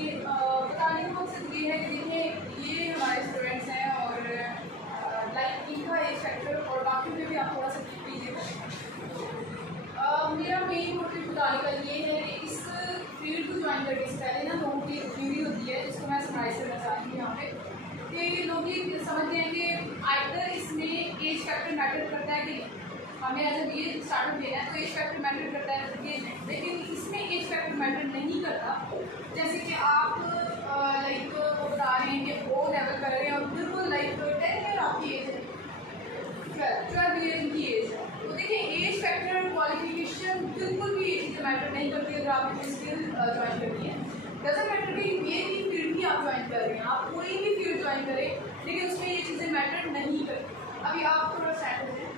बताने का मकसद ये है कि देखें ये हमारे स्टूडेंट्स हैं और लाइक इनका एज फैक्टर और बाकी में भी आप थोड़ा सा कीजिएगा। मेरा मेन मोटिव बताने का ये है कि इस फील्ड को ज्वाइन करने से पहले ना लोगों की थ्योरी होती है जिसको मैं समराइज करना चाहती हूँ यहाँ पे, कि लोग ये समझते हैं कि आइदर इसमें एज फैक्टर मैटर करता है कि हमें एज ए ये स्टार्टअप लेना है तो एज फैक्टर मैटर करता है ये, लेकिन इसमें एज फैक्टर मैटर नहीं करता। जैसे कि आप लाइक बता रहे हैं कि वो लेवल कर रहे हैं और बिल्कुल लाइक 10 ईयर आपकी एज है, 12 ईयर की एज है, तो देखिए एज फैक्टर क्वालिफिकेशन बिल्कुल भी ये चीज़ें मैटर नहीं करती अगर आप अपनी स्किल ज्वाइन करनी है। डजंट मैटर कि ये भी फील्ड ही आप ज्वाइन कर रहे हैं, आप कोई भी फील्ड ज्वाइन करें लेकिन उसमें ये चीज़ें मैटर नहीं करती। अभी आप थोड़ा सेट हो जाए,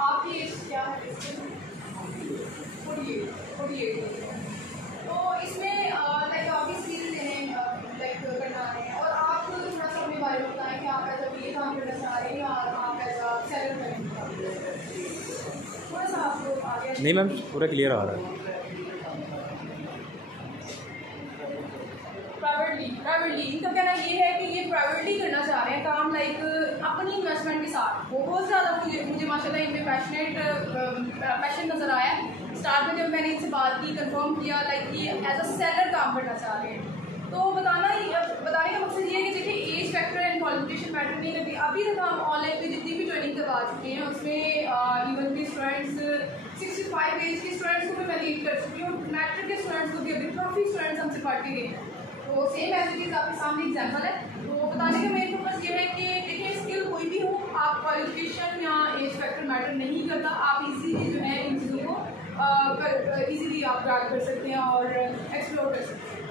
आपकी एज क्या है? 48। तो इसमें लाइक आप भी स्किल लेने लाइक करना रहे हैं और आप थोड़ा सा अपने बारे में बताएं कि आप ऐसा ये काम करना चाह रहे हैं या आप ऐसा सेलर करेंगे, थोड़ा सा आपको आगे। नहीं मैम पूरा क्लियर आ रहा है। प्राइवेटली इनका कहना ये है कि ये प्राइवेटली करना चाह रहे हैं काम, लाइक अपनी इन्वेस्टमेंट के साथ। बहुत ज़्यादा मुझे माशाल्लाह इनमें पैशन नज़र आया। स्टार्ट में जब मैंने इनसे बात की, कंफर्म किया लाइक ये एज अ सेलर काम करना चाह रहे हैं। तो बताने का मकसद ये है कि देखिए age factor and qualification matter नहीं करती। अभी तक हम ऑनलाइन पे जितनी भी ट्रेनिंग करवा चुके हैं उसमें इवन भी स्टूडेंट्स 65 एज के स्टूडेंट्स को भी मैं लीड कर चुकी हूँ, मैट्रिक के स्टूडेंट्स को भी अभी काफ़ी स्टूडेंट्स हमसे पढ़ के गए हैं। तो सेम एज इट इज़ आपके सामने एग्जाम्पल है। तो बताने का मेन पर्पज़ ये है कि देखिए स्किल कोई भी हो, आप क्वालिफिकेशन या एज फैक्टर मैटर नहीं करता, आप इजीली जो है इन चीज़ों को इजीली आप ग्रैब कर सकते हैं और एक्सप्लोर कर सकते हैं।